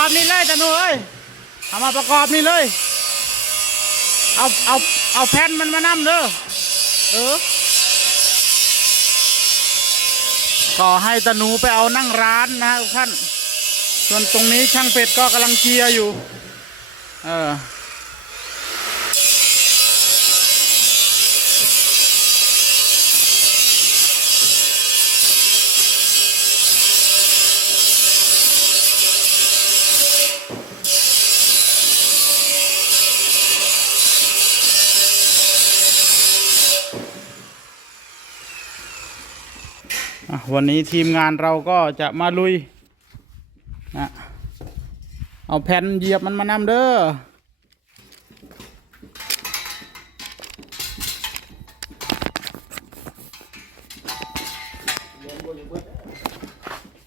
อบนี่เลยตาหนูเอ้ยเอามาประกอบนี่เลย เอาเอาเอาแผ่นมันมานำเด้อเออก็ให้ตะหนูไปเอานั่งร้านนะทุกท่าน ส่วนตรงนี้ช่างเป็ดก็กำลังเคลียร์อยู่ เออ วันนี้ทีมงานเราก็จะมาลุยนะเอาแผ่นเหยียบมันมานำเด้อ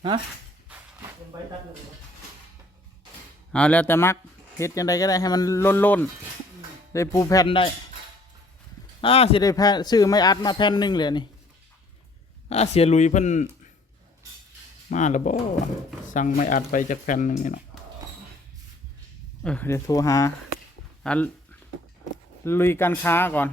ฮะเอาแล้วแต่มักเฮ็ดยังไงก็ได้ให้มันล่นล่นได้ปูแผ่นได้อ่าสิได้แผ่นซื้อไม่อัดมาแผ่นหนึ่งเลยนี่ อาเสียลุยเพิ่นมาแล้วบ่สั่งไม่อัดไปจากแผ่นหนึ่งนี่เนาะเออเดี๋ยวโทรหาอันลุยการค้าก่อน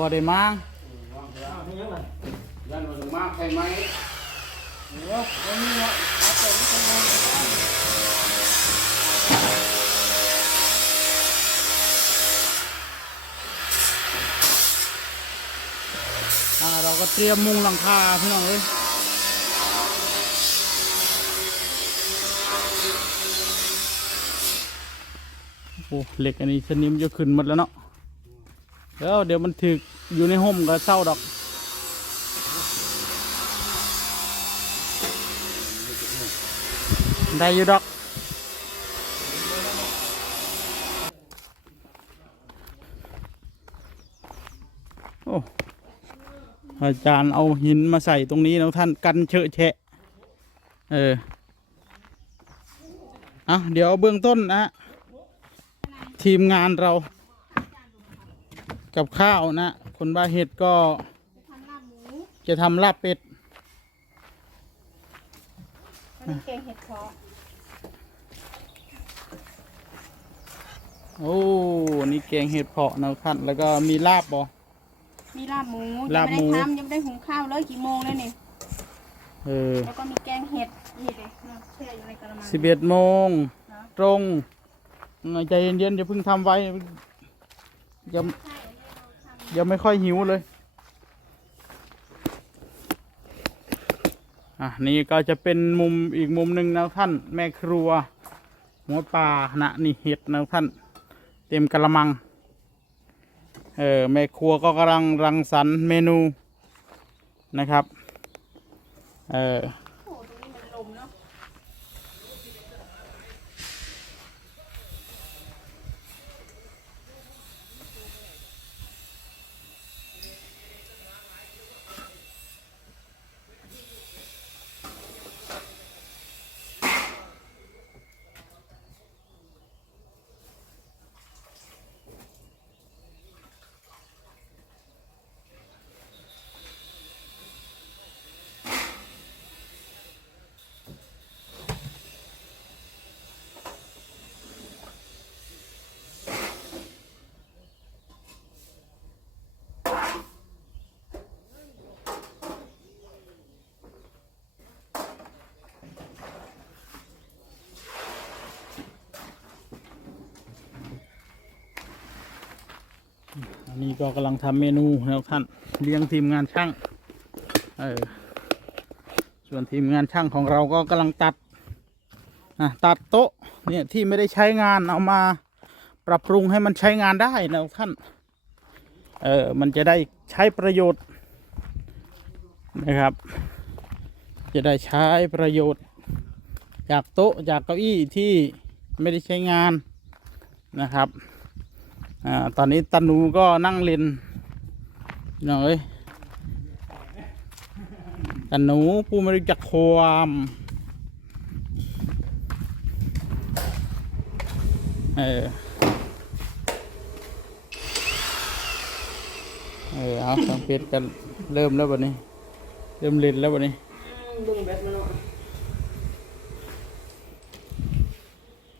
บ่ได้มางยันบ่ได้มางใช่ไหมอ่าเราก็เตรียมมุงหลังคาพี่น้องเอ้ยโอ้เหล็กอันนี้สนิมจะขึ้นหมดแล้วเนาะเดี๋ยวเดี๋ยวมันถึก อยู่ในห่มก็เศร้าดอกได้อยู่ดอกโอ้อาจารย์เอาหินมาใส่ตรงนี้นะท่านกันเชอะแฉะเอออะเดี๋ยวเบื้องต้นนะทีมงานเรากับข้าวนะ คนบ้าเห็ดก็ทำลาบหมูจะทำลาบเป็ดอันนี้แกงเห็ดเพาะโอ้นี่แกงเห็ดเผาะนะท่านแล้วก็มีลาบบ่มีลาบหมูลาบหมูยังไม่ได้ทำยังไม่ได้หุงข้าวเลยกี่โมงแล้วนี่เออแล้วก็มีแกงเห็ดนี่เลยนะแช่อยู่ในกระมังสิบเอ็ดโมงนะตรงใจเย็นๆอย่าเพิ่งทำไว้ยัง ยังไม่ค่อยหิวเลย อะนี่ก็จะเป็นมุมอีกมุมหนึ่งนะท่าน แม่ครัวหัวปลานะนี่เห็ดนะท่าน เต็มกระมัง เออแม่ครัวก็กำลังรังสรรค์เมนูนะครับ เออ นนี้ก็กำลังทำเมนูแล้วท่านเลี้ยงทีมงานช่างเออส่วนทีมงานช่างของเราก็กำลังตัดอะตัดโต๊ะเนี่ยที่ไม่ได้ใช้งานเอามาปรับปรุงให้มันใช้งานได้นะท่านเออมันจะได้ใช้ประโยชน์นะครับ จะได้ใช้ประโยชน์ จากโต๊ะจากเก้าอี้ที่ไม่ได้ใช้งานนะครับ อ่าตอนนี้ตาหนูก็นั่งเล่นหน่อยตาหนูผู้ไม่รู้จักความเออเออเอาสังเกตกันเริ่มแล้วบัดนี้ เริ่มเล่นแล้วบัดนี้บึ้งแบตมันเนาะ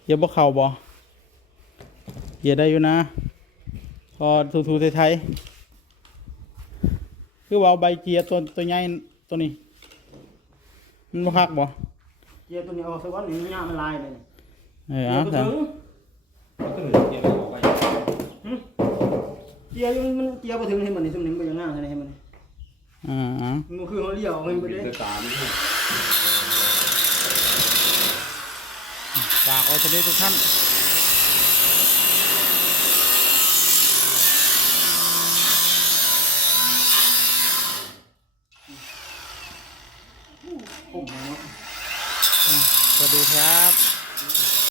เหยียบบ่เข่าบ่เยียบได้อยู่นะ พอทูทูไทยๆคือว่าเอาใบเกียร์ตัวตัวใหญ่ตัวนี้ มันบ่คักบ่เกียร์ตัวนี้เอาสักวันหนึ่งย่างมันลายเลยเออเกียเอาร์ก็แต่ถึงก็เหลือเกียร์ออกไปเกียร์มันเกียร์ก็ถึงให้มันนี่สมนิมไปอย่างง่ายเลยให้มันนี่อ่าเอามันคือเขาเลี้ยวให้มันไปเป็นเลยเดือดตามนี่ฝากไว้ตรงนี้ทุกท่าน